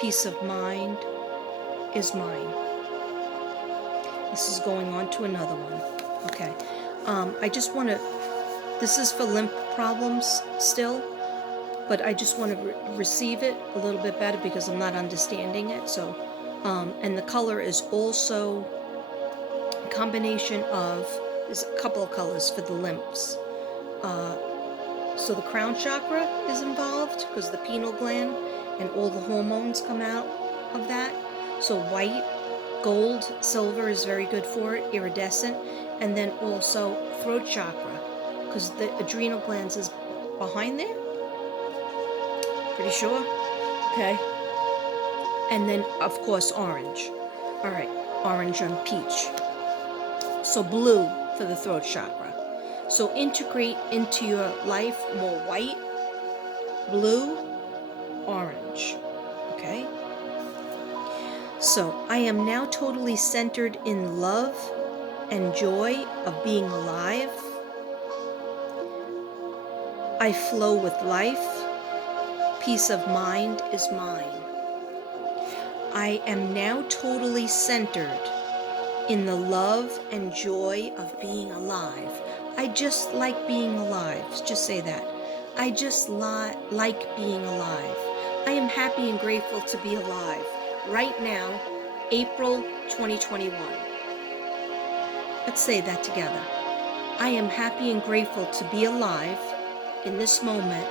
Peace of mind is mine. This is going on to another one. Okay. I just want to, this is for lymph problems still, but I just want to receive it a little bit better because I'm not understanding it. So, and the color is also a combination of, there's a couple of colors for the lymphs. So the crown chakra is involved because the pineal gland and all the hormones come out of that. So white, gold, silver is very good for it, iridescent. And then also throat chakra because the adrenal glands is behind there. Pretty sure? Okay. And then, of course, orange. All right, orange and peach. So blue for the throat chakra. So integrate into your life more white, blue, orange. Okay? So I am now totally centered in love and joy of being alive. I flow with life. Peace of mind is mine. I am now totally centered in the love and joy of being alive. I just like being alive. Just say that. I just like being alive. I am happy and grateful to be alive. Right now, April 2021. Let's say that together. I am happy and grateful to be alive in this moment,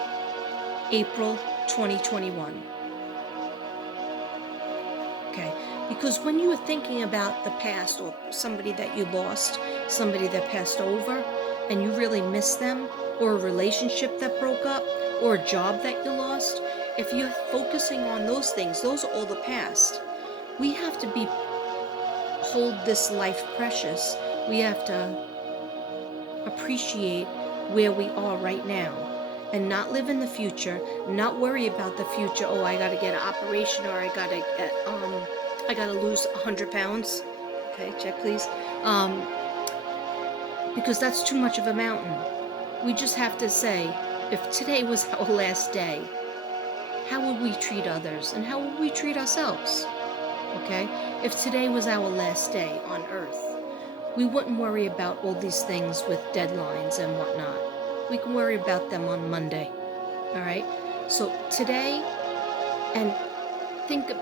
April 2021. Okay, because when you are thinking about the past or somebody that you lost, somebody that passed over, and you really miss them, or a relationship that broke up, or a job that you lost, if you're focusing on those things, those are all the past. We have to hold this life precious. We have to appreciate where we are right now and not live in the future, not worry about the future. Oh, I gotta get an operation, or I gotta lose 100 pounds. Okay, check please. Because that's too much of a mountain. We just have to say, if today was our last day, how would we treat others and how would we treat ourselves? Okay? If today was our last day on earth, we wouldn't worry about all these things with deadlines and whatnot. We can worry about them on Monday. All right? So today, and think of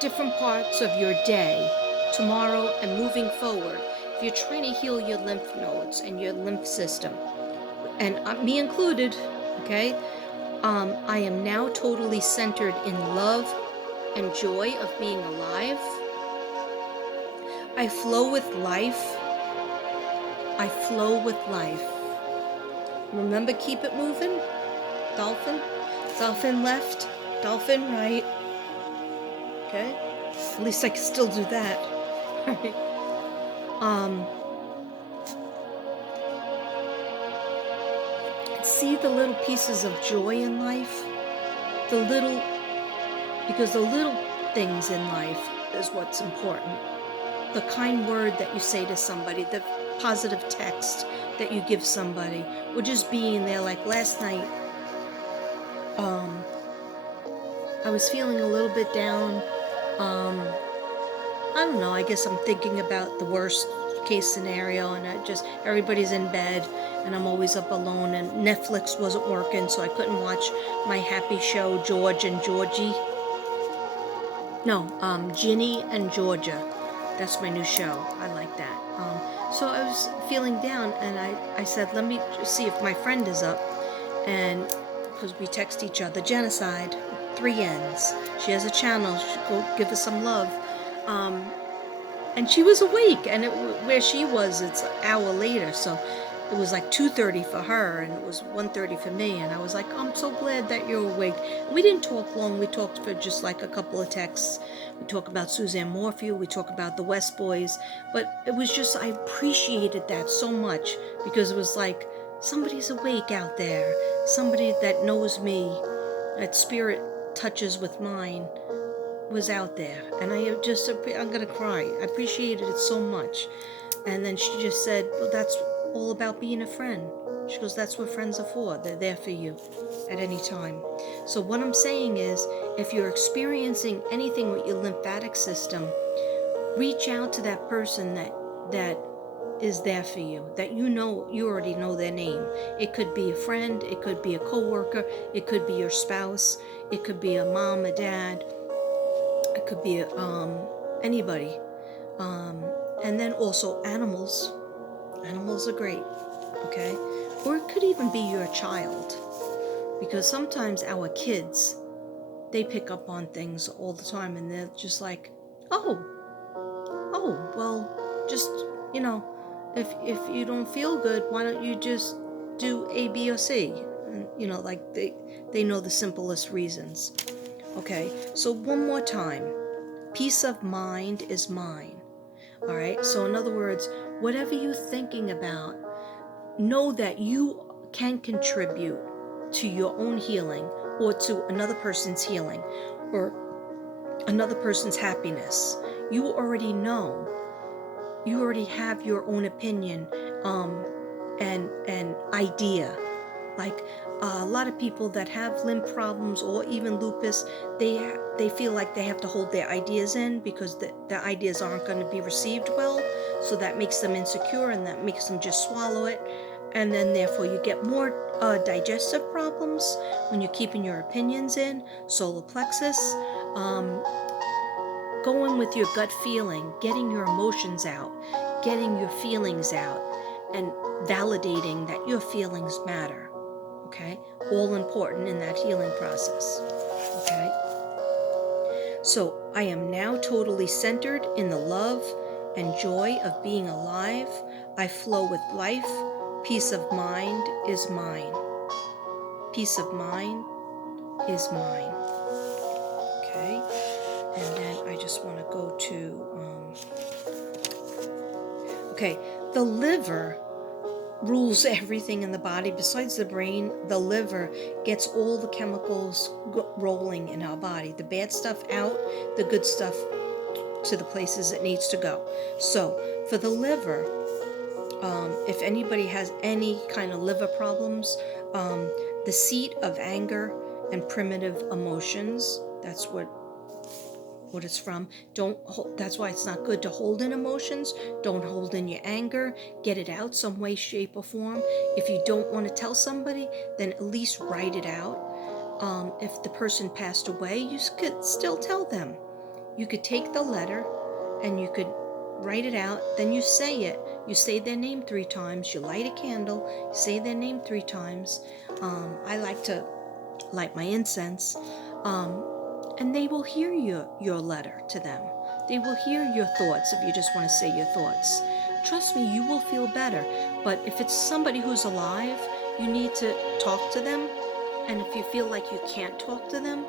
different parts of your day, tomorrow, and moving forward. If you're trying to heal your lymph nodes and your lymph system, and me included, okay? I am now totally centered in love and joy of being alive. I flow with life. I flow with life. Remember, keep it moving. Dolphin. Dolphin left. Dolphin right. Okay? At least I can still do that. Right? See the little pieces of joy in life? Because the little things in life is what's important. The kind word that you say to somebody, the positive text that you give somebody, or just being there. Like last night, I was feeling a little bit down. I don't know, I guess I'm thinking about the worst case scenario, and everybody's in bed, and I'm always up alone, and Netflix wasn't working, so I couldn't watch my happy show, George and Georgie. No, Ginny and Georgia. That's my new show. I like that. So I was feeling down, and I said, let me see if my friend is up, and because we text each other, Genocide, 3 N's. She has a channel. She go give us some love. And she was awake, and where she was, it's an hour later, so it was like 2:30 for her, and it was 1:30 for me, and I was like, I'm so glad that you're awake. We didn't talk long. We talked for just like a couple of texts. We talked about Suzanne Morphew. We talked about the West Boys, but it was just, I appreciated that so much, because it was like, somebody's awake out there, somebody that knows me, that spirit touches with mine, was out there, and I'm gonna cry. I appreciated it so much. And then she just said, well, that's all about being a friend. She goes, that's what friends are for. They're there for you at any time. So what I'm saying is, if you're experiencing anything with your lymphatic system, reach out to that person that is there for you, that you already know their name. It could be a friend, it could be a coworker, it could be your spouse, it could be a mom, a dad, it could be anybody. And then also animals. Animals are great, okay? Or it could even be your child, because sometimes our kids, they pick up on things all the time, and they're just like, oh, well, just, if you don't feel good, why don't you just do A, B, or C? And, like they know the simplest reasons. Okay, so one more time. Peace of mind is mine. All right, so in other words, whatever you're thinking about, know that you can contribute to your own healing, or to another person's healing, or another person's happiness. You already know. You already have your own opinion and idea. Like a lot of people that have lymph problems or even lupus, they feel like they have to hold their ideas in, because the ideas aren't going to be received well. So that makes them insecure, and that makes them just swallow it. And then therefore you get more digestive problems when you're keeping your opinions in. Solar plexus. Going with your gut feeling, getting your emotions out, getting your feelings out, and validating that your feelings matter. Okay? All important in that healing process. Okay? So I am now totally centered in the love and joy of being alive. I flow with life. Peace of mind is mine. Peace of mind is mine. Okay? And then I just want to go to, okay, the liver rules everything in the body. Besides the brain, the liver gets all the chemicals rolling in our body. The bad stuff out, the good stuff to the places it needs to go. So for the liver, if anybody has any kind of liver problems, the seat of anger and primitive emotions, that's what it's from. Don't hold, that's why it's not good to hold in emotions. Don't hold in your anger. Get it out some way, shape, or form. If you don't want to tell somebody, then at least write it out. If the person passed away, you could still tell them. You could take the letter and you could write it out, then you say it. You say their name 3 times. You light a candle, you say their name 3 times. I like to light my incense. And they will hear your letter to them. They will hear your thoughts if you just want to say your thoughts. Trust me, you will feel better. But if it's somebody who's alive, you need to talk to them. And if you feel like you can't talk to them,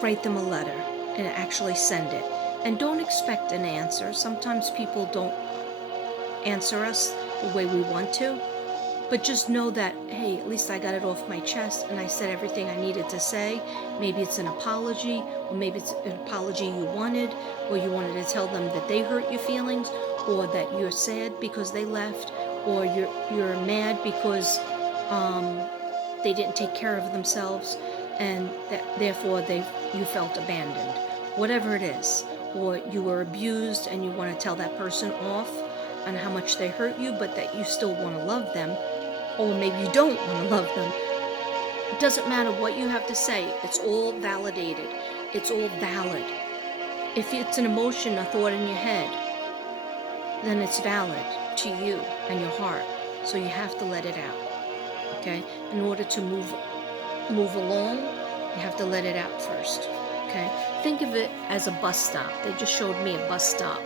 write them a letter and actually send it. And don't expect an answer. Sometimes people don't answer us the way we want to. But just know that, hey, at least I got it off my chest and I said everything I needed to say. Maybe it's an apology, or maybe it's an apology you wanted, or you wanted to tell them that they hurt your feelings, or that you're sad because they left, or you're mad because they didn't take care of themselves, and that therefore you felt abandoned. Whatever it is, or you were abused and you want to tell that person off on how much they hurt you, but that you still want to love them, or maybe you don't want to love them. It doesn't matter what you have to say. It's all validated. It's all valid. If it's an emotion, a thought in your head, then it's valid to you and your heart. So you have to let it out. Okay? In order to move along, you have to let it out first. Okay? Think of it as a bus stop. They just showed me a bus stop.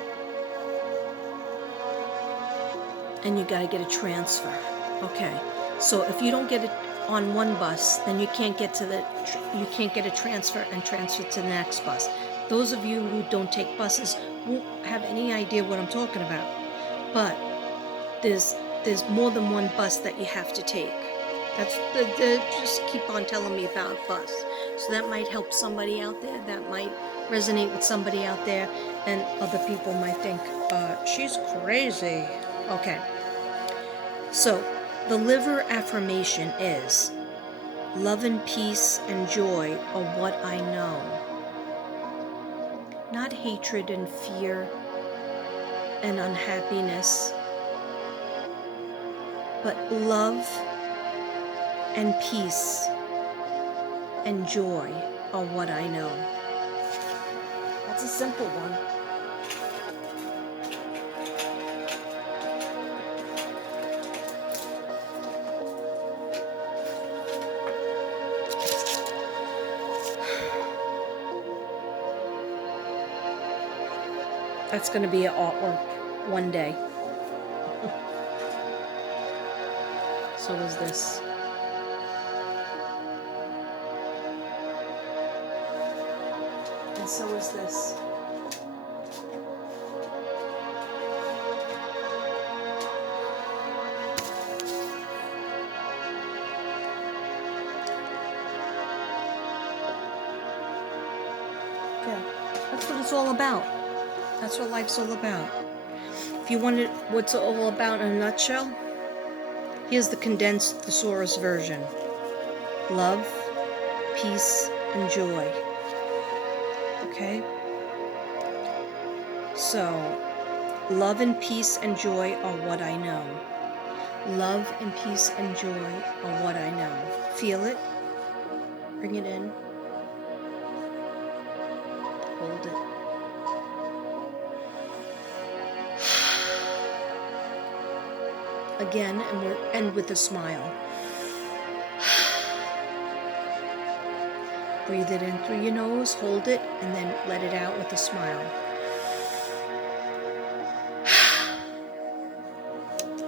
And you got to get a transfer. Okay, so if you don't get it on one bus, then you can't get a transfer and transfer to the next bus. Those of you who don't take buses won't have any idea what I'm talking about. But there's more than one bus that you have to take. They just keep on telling me about a bus. So that might help somebody out there. That might resonate with somebody out there, and other people might think she's crazy. Okay. So The liver affirmation is, love and peace and joy are what I know. Not hatred and fear and unhappiness, but love and peace and joy are what I know. That's a simple one. That's going to be an artwork one day. So is this. And so is this. Okay, that's what it's all about. That's what life's all about. If you wanted what's it all about in a nutshell, here's the condensed thesaurus version. Love, peace, and joy. Okay? So, love and peace and joy are what I know. Love and peace and joy are what I know. Feel it. Bring it in. Hold it. Again, and we'll end with a smile. Breathe it in through your nose, hold it, and then let it out with a smile.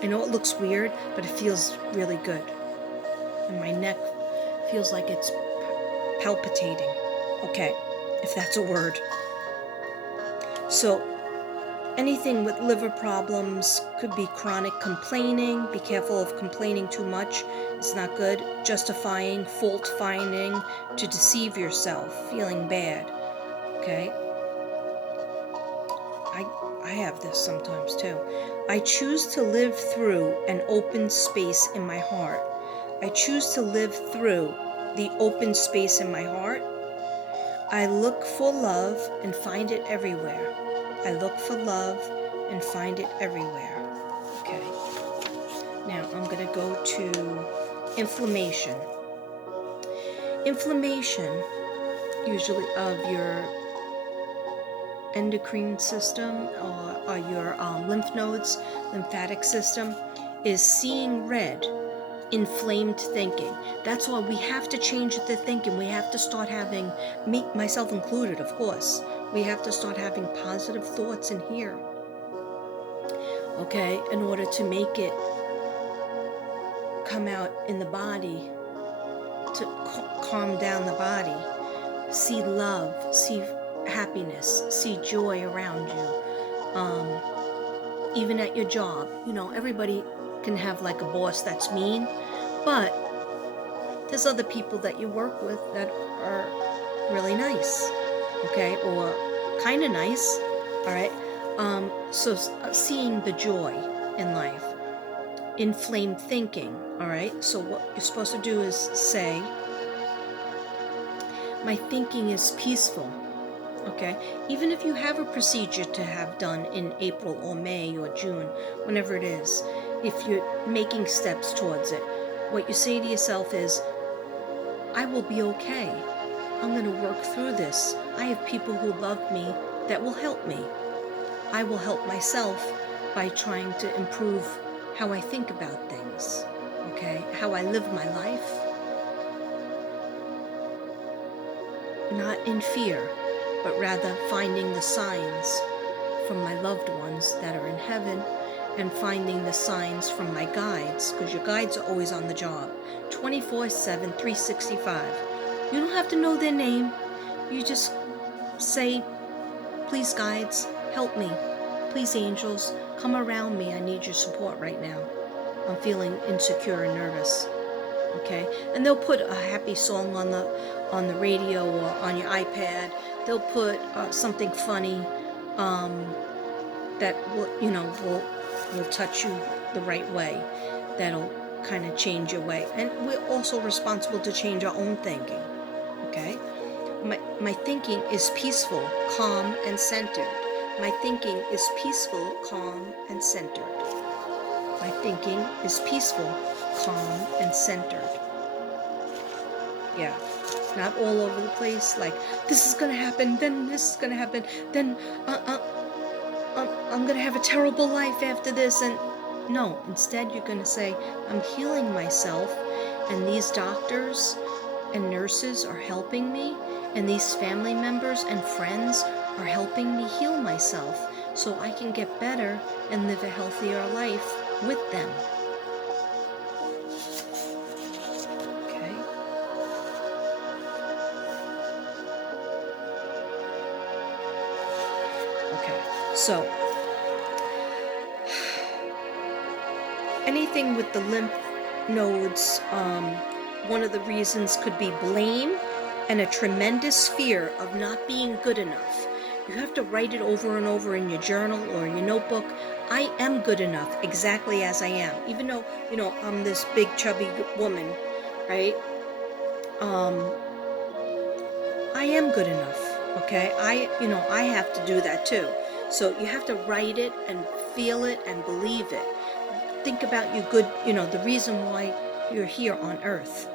I know it looks weird, but it feels really good. And my neck feels like it's palpitating. Okay, if that's a word. So, anything with liver problems could be chronic complaining. Be careful of complaining too much. It's not good. Justifying, fault finding, to deceive yourself, feeling bad. Okay? I have this sometimes too. I choose to live through an open space in my heart. I choose to live through the open space in my heart. I look for love and find it everywhere. I look for love and find it everywhere. Okay. Now I'm going to go to inflammation. Inflammation, usually of your endocrine system or your lymph nodes, lymphatic system, is seeing red, inflamed thinking. That's why we have to change the thinking. We have to start having, me, myself included, of course, we have to start having positive thoughts in here. Okay, in order to make it come out in the body, to calm down the body, see love, see happiness, see joy around you. Even at your job, you know, everybody can have like a boss that's mean, but there's other people that you work with that are really nice, okay, or kind of nice, all right? So seeing the joy in life. Inflamed thinking, all right? So what you're supposed to do is say, my thinking is peaceful, okay? Even if you have a procedure to have done in April or May or June, whenever it is, if you're making steps towards it, what you say to yourself is, I will be okay. I'm going to work through this. I have people who love me that will help me. I will help myself by trying to improve how I think about things, okay? How I live my life. Not in fear, but rather finding the signs from my loved ones that are in heaven and finding the signs from my guides, because your guides are always on the job, 24/7, 365. You don't have to know their name. You just say, please guides, help me. Please angels, come around me. I need your support right now. I'm feeling insecure and nervous. Okay? And they'll put a happy song on the radio or on your iPad. They'll put something funny that will touch you the right way. That'll kind of change your way. And we're also responsible to change our own thinking. Okay? My thinking is peaceful, calm, and centered. My thinking is peaceful, calm, and centered. My thinking is peaceful, calm, and centered. Yeah. Not all over the place, like, this is gonna happen, then this is gonna happen, then I'm gonna have a terrible life after this. And no, instead you're gonna say, I'm healing myself, and these doctors and nurses are helping me, and these family members and friends are helping me heal myself so I can get better and live a healthier life with them. Okay? Okay, so anything with the lymph nodes, one of the reasons could be blame and a tremendous fear of not being good enough. You have to write it over and over in your journal or in your notebook. I am good enough exactly as I am. Even though, I'm this big chubby woman, right? I am good enough, okay? I have to do that too. So you have to write it and feel it and believe it. Think about your good, the reason why you're here on earth.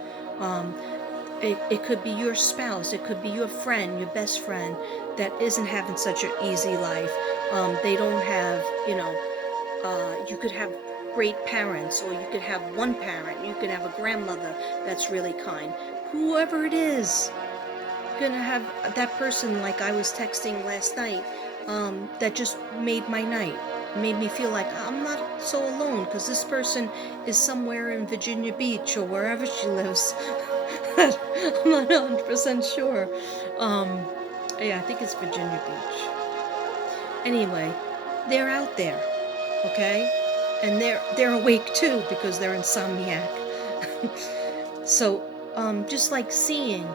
It could be your spouse, it could be your friend, your best friend that isn't having such an easy life. They don't have, you could have great parents, or you could have one parent, you could have a grandmother that's really kind. Whoever it is, you're gonna have that person, like I was texting last night, that just made my night. Made me feel like I'm not so alone, because this person is somewhere in Virginia Beach or wherever she lives. I'm not 100% sure. Yeah, I think it's Virginia Beach. Anyway, they're out there, okay? And they're awake too, because they're insomniac. So, just like seeing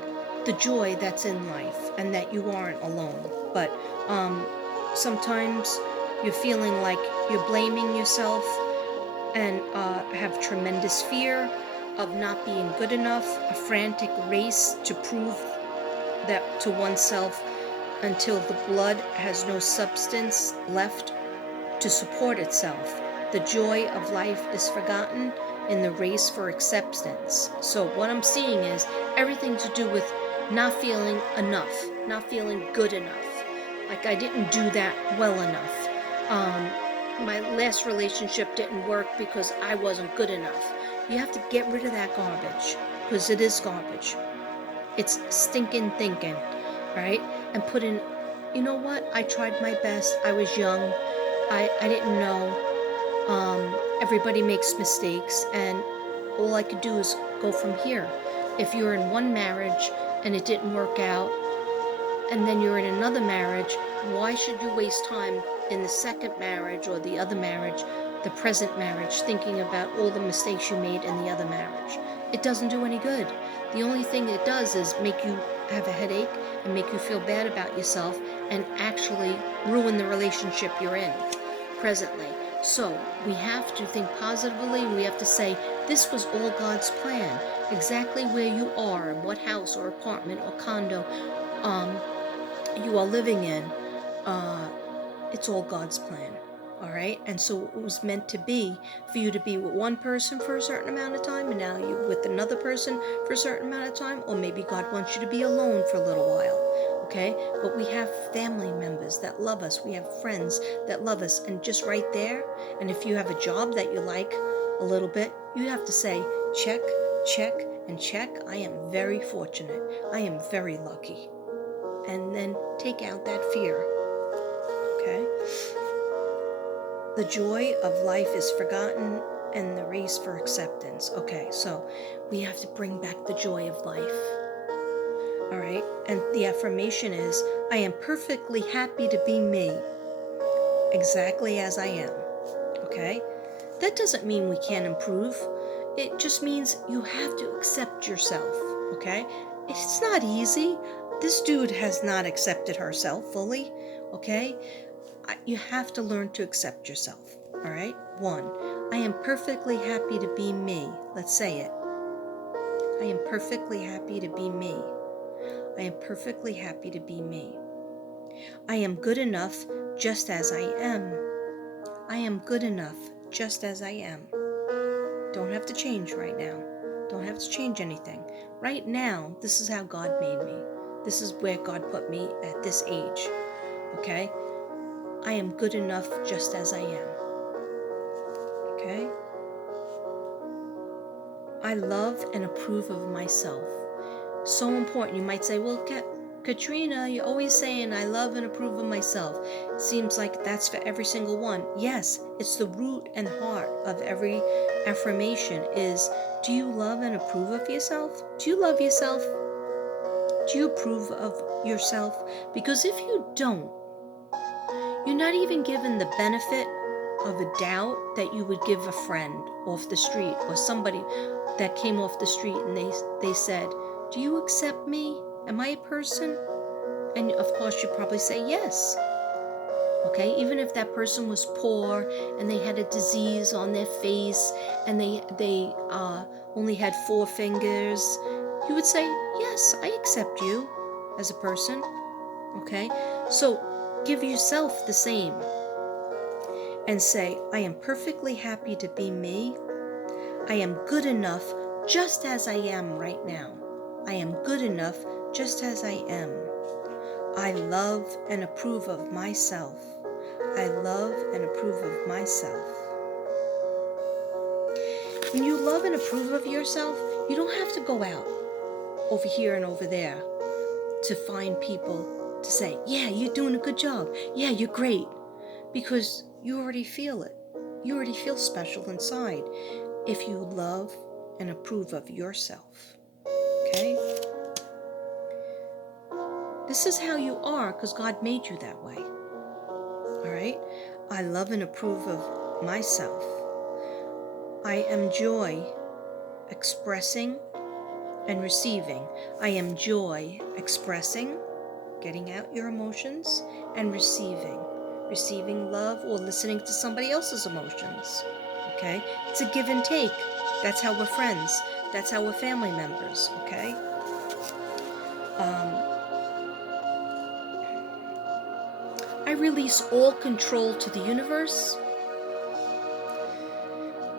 the joy that's in life and that you aren't alone. But sometimes you're feeling like you're blaming yourself and have tremendous fear of not being good enough, a frantic race to prove that to oneself until the blood has no substance left to support itself. The joy of life is forgotten in the race for acceptance. So what I'm seeing is everything to do with not feeling enough, not feeling good enough. Like I didn't do that well enough. My last relationship didn't work because I wasn't good enough. You have to get rid of that garbage, because it is garbage. It's stinking thinking, right? And put in, you know what? I tried my best. I was young. I didn't know. Everybody makes mistakes, and all I could do is go from here. If you're in one marriage and it didn't work out, and then you're in another marriage, why should you waste time in the second marriage or the other marriage, the present marriage, thinking about all the mistakes you made in the other marriage? It doesn't do any good. The only thing it does is make you have a headache and make you feel bad about yourself and actually ruin the relationship you're in presently. So we have to think positively, and we have to say, this was all God's plan. Exactly where you are, and what house or apartment or condo you are living in, it's all God's plan. All right? And so it was meant to be for you to be with one person for a certain amount of time, and now you're with another person for a certain amount of time, or maybe God wants you to be alone for a little while. Okay? But we have family members that love us. We have friends that love us. And just right there, and if you have a job that you like a little bit, you have to say, check, check, and check. I am very fortunate. I am very lucky. And then take out that fear. Okay? The joy of life is forgotten and the race for acceptance. Okay, so we have to bring back the joy of life. All right? And the affirmation is, I am perfectly happy to be me, exactly as I am. Okay? That doesn't mean we can't improve. It just means you have to accept yourself. Okay? It's not easy. This dude has not accepted herself fully. Okay? You have to learn to accept yourself. All right? 1, I am perfectly happy to be me. Let's say it. I am perfectly happy to be me. I am perfectly happy to be me. I am good enough just as I am. I am good enough just as I am. Don't have to change right now. Don't have to change anything. Right now, this is how God made me. This is where God put me at this age. Okay? I am good enough just as I am. Okay? I love and approve of myself. So important. You might say, well, Katrina, you're always saying I love and approve of myself. It seems like that's for every single one. Yes, it's the root and heart of every affirmation is, do you love and approve of yourself? Do you love yourself? Do you approve of yourself? Because if you don't, you're not even given the benefit of a doubt that you would give a friend off the street or somebody that came off the street and they said, do you accept me? Am I a person? And of course you probably say yes. Okay, even if that person was poor and they had a disease on their face and they only had 4 fingers, you would say, yes, I accept you as a person. Okay, so give yourself the same and say, I am perfectly happy to be me. I am good enough just as I am right now. I am good enough just as I am. I love and approve of myself. I love and approve of myself. When you love and approve of yourself, you don't have to go out over here and over there to find people to say, yeah, you're doing a good job. Yeah, you're great. Because you already feel it. You already feel special inside if you love and approve of yourself. Okay? This is how you are because God made you that way. All right? I love and approve of myself. I am joy expressing and receiving. I am joy expressing, getting out your emotions, and receiving love or listening to somebody else's emotions. Okay? It's a give and take. That's how we're friends. That's how we're family members. Okay? I release all control to the universe.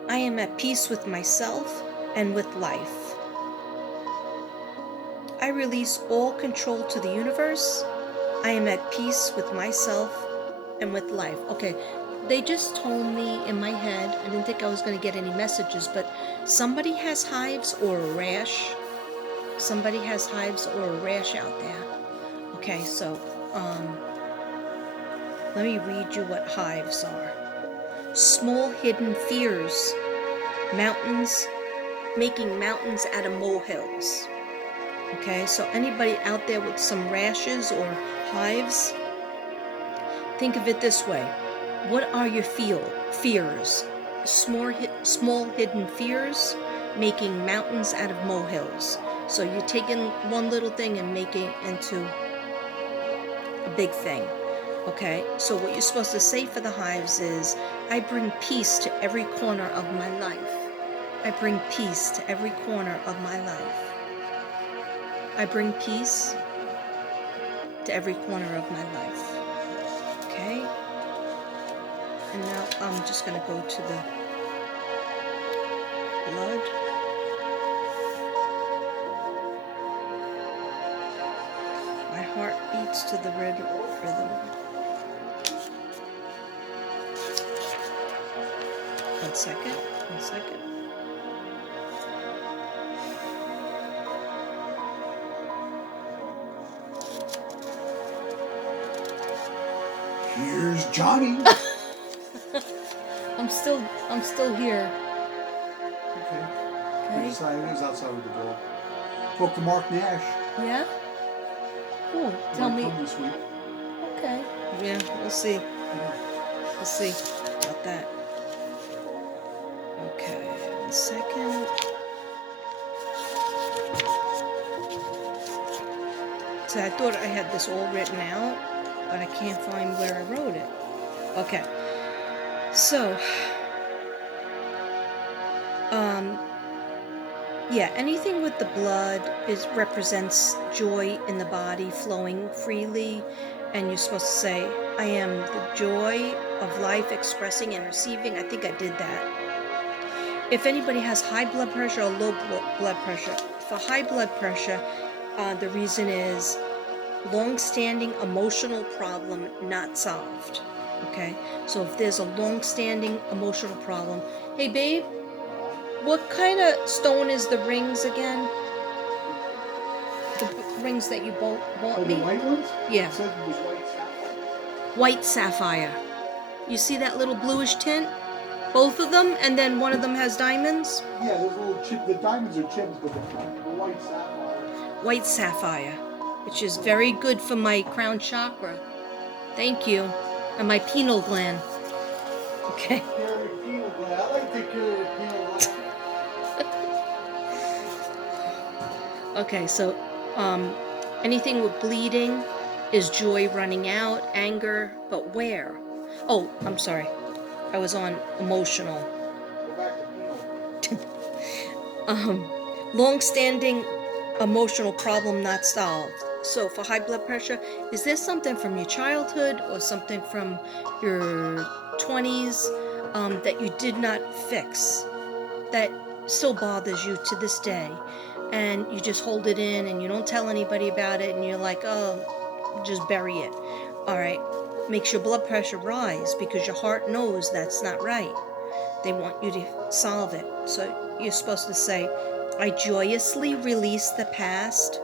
I am at peace with myself and with life. I release all control to the universe. I am at peace with myself and with life. Okay, they just told me in my head, I didn't think I was going to get any messages, but somebody has hives or a rash. Somebody has hives or a rash out there. Okay, so let me read you what hives are. Small hidden fears. Mountains, making mountains out of molehills. Okay, so anybody out there with some rashes or hives, think of it this way. What are your fears? Small hidden fears, making mountains out of molehills. So you're taking one little thing and making it into a big thing. Okay, so what you're supposed to say for the hives is, I bring peace to every corner of my life. I bring peace to every corner of my life. I bring peace to every corner of my life. Okay? And now I'm just going to go to the blood. My heart beats to the red rhythm. One second. Here's Johnny. I'm still here. Okay. Okay. He decided it was outside of the door. Spoke to Mark Nash. Yeah? Cool. Tell me. Come this week. Okay. Yeah, we'll see. We'll see about that. Okay, 1 second. So I thought I had this all written out, but I can't find where I wrote it. Okay. So, Um, yeah, anything with the blood represents joy in the body flowing freely, and you're supposed to say, I am the joy of life expressing and receiving. I think I did that. If anybody has high blood pressure or low blood pressure, for high blood pressure, the reason is long-standing emotional problem not solved. Okay, so if there's a long-standing emotional problem, hey babe, what kind of stone is the rings again? The rings that you bought Oh, the me? white ones? Yeah. It said it was white sapphire. White sapphire. You see that little bluish tint? Both of them, and then one of them has diamonds? Yeah, there's little chip. The diamonds are chips, but the white sapphire. White sapphire, which is very good for my crown chakra. Thank you. And my pineal gland. Okay. Your pineal gland. I like to take care of your pineal gland. Okay, so anything with bleeding is joy running out, anger, but where? Oh, I'm sorry. I was on emotional. Go back to pineal. Long-standing emotional problem not solved. So for high blood pressure, is this something from your childhood or something from your 20s that you did not fix, that still bothers you to this day, and you just hold it in and you don't tell anybody about it, and you're like, oh, just bury it. All right, makes your blood pressure rise because your heart knows that's not right. They want you to solve it. So you're supposed to say, I joyously release the past.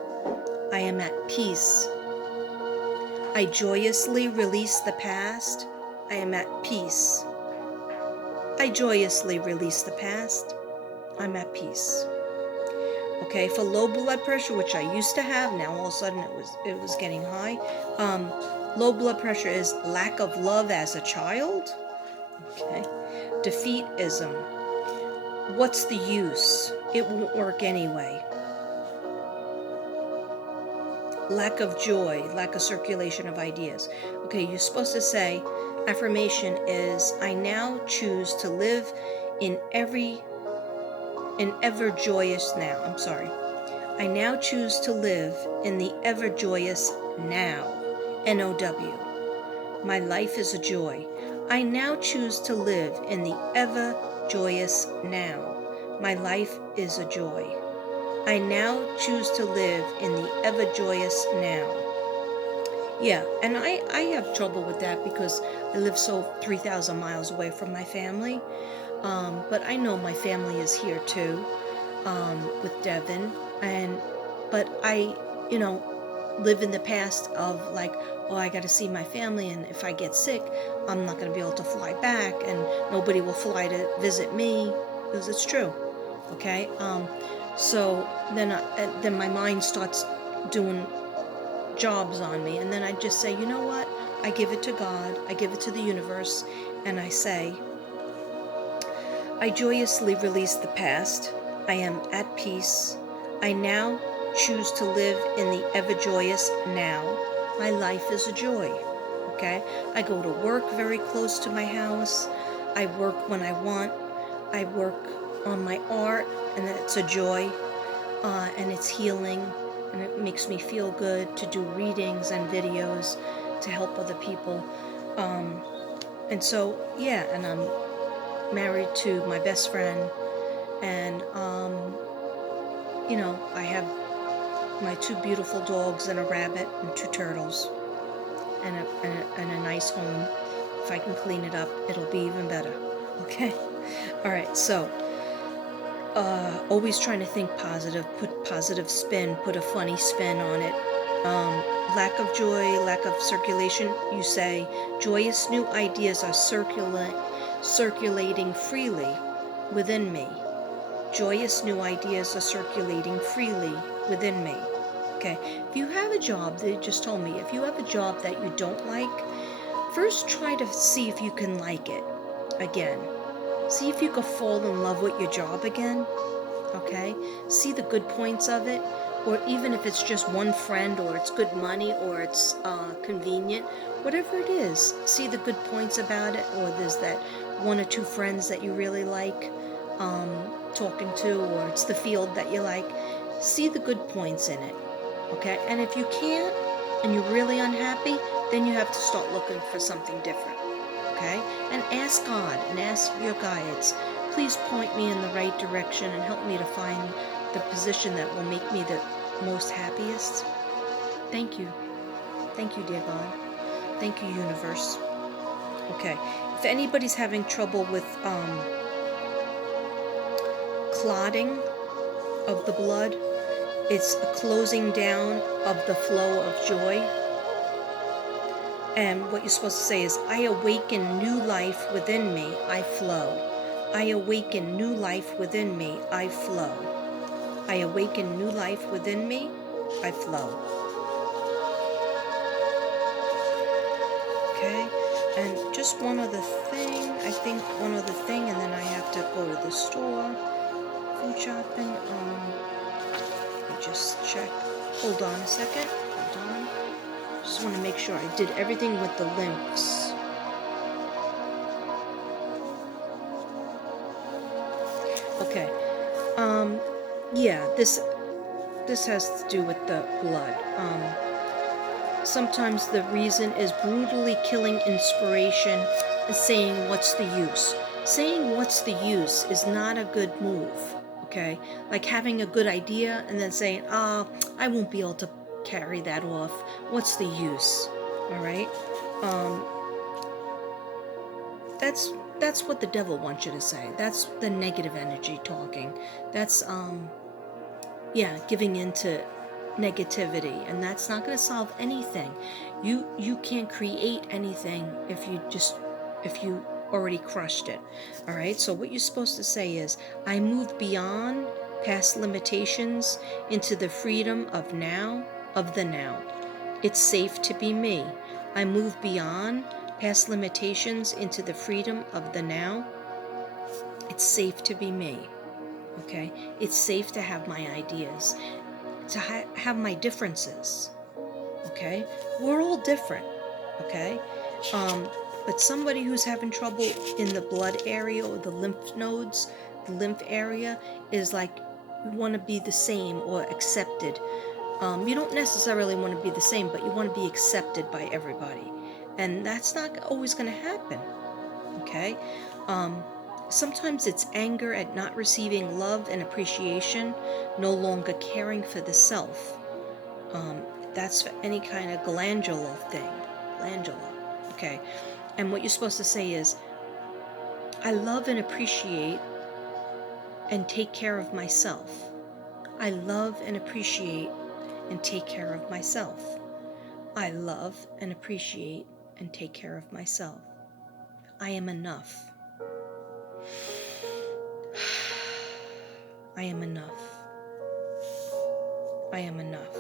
I am at peace. I joyously release the past. I am at peace. I joyously release the past. I'm at peace. Okay, for low blood pressure, which I used to have, now all of a sudden it was getting high. Low blood pressure is lack of love as a child. Okay, defeatism. What's the use? It won't work anyway. Lack of joy, lack of circulation of ideas. Okay, you're supposed to say, affirmation is, I now choose to live in ever joyous now. I'm sorry. I now choose to live in the ever joyous now. N-O-W. My life is a joy. I now choose to live in the ever joyous now. My life is a joy. I now choose to live in the ever joyous now. Yeah, and I have trouble with that because I live so 3,000 miles away from my family. But I know my family is here too, with Devin. But I, live in the past of like, oh, I got to see my family, and if I get sick, I'm not going to be able to fly back, and nobody will fly to visit me, because it's true. Okay, so then my mind starts doing jobs on me, and then I just say, you know what? I give it to God, I give it to the universe, and I say, I joyously release the past. I am at peace. I now choose to live in the ever joyous now. My life is a joy. Okay? I go to work very close to my house. I work when I want. I work on my art, and it's a joy, and it's healing, and it makes me feel good to do readings and videos to help other people. And so, yeah, and I'm married to my best friend, and I have my two beautiful dogs and a rabbit and two turtles, and a nice home. If I can clean it up, it'll be even better. Okay. All right. So always trying to think positive, put positive spin, put a funny spin on it. Lack of joy, lack of circulation. You say joyous new ideas are circulating freely within me. Joyous new ideas are circulating freely within me. Okay, if you have a job, they just told me, if you have a job that you don't like, first try to see if you can like it again. See if you can fall in love with your job again. Okay, see the good points of it, or even if it's just one friend, or it's good money, or it's convenient, whatever it is, see the good points about it, or there's that one or two friends that you really like. talking to, or it's the field that you like. See the good points in it, okay? And if you can't, and you're really unhappy, then you have to start looking for something different, okay? And ask God and ask your guides, please point me in the right direction and help me to find the position that will make me the most happiest. Thank you. Thank you, dear God. Thank you, universe. Okay, if anybody's having trouble with clotting of the blood, it's a closing down of the flow of joy. And what you're supposed to say is, I awaken new life within me, I flow. I awaken new life within me, I flow. I awaken new life within me, I flow. Okay, and just one other thing, I think one other thing, and then I have to go to the store, food shopping. Let me just check. Hold on a second. Hold on. Just want to make sure I did everything with the lymphs. Okay. Yeah, this has to do with the blood. Sometimes the reason is brutally killing inspiration and saying, what's the use? Saying, what's the use is not a good move, okay? Like having a good idea and then saying, I won't be able to carry that off. What's the use? All right? That's what the devil wants you to say. That's the negative energy talking. That's, giving into negativity, and that's not going to solve anything. You can't create anything if you already crushed it. All right, so what you're supposed to say is, I move beyond past limitations into the freedom of the now. It's safe to be me. I move beyond past limitations into the freedom of the now. It's safe to be me. Okay, it's safe to have my ideas, to have my differences. Okay, we're all different. Okay, but somebody who's having trouble in the blood area or the lymph nodes, the lymph area, is like, you want to be the same or accepted. You don't necessarily want to be the same, but you want to be accepted by everybody, and that's not always going to happen. Okay. Sometimes it's anger at not receiving love and appreciation, no longer caring for the self. That's for any kind of glandular thing. Glandular. Okay. And what you're supposed to say is, I love and appreciate and take care of myself. I love and appreciate and take care of myself. I love and appreciate and take care of myself. I am enough. I am enough. I am enough.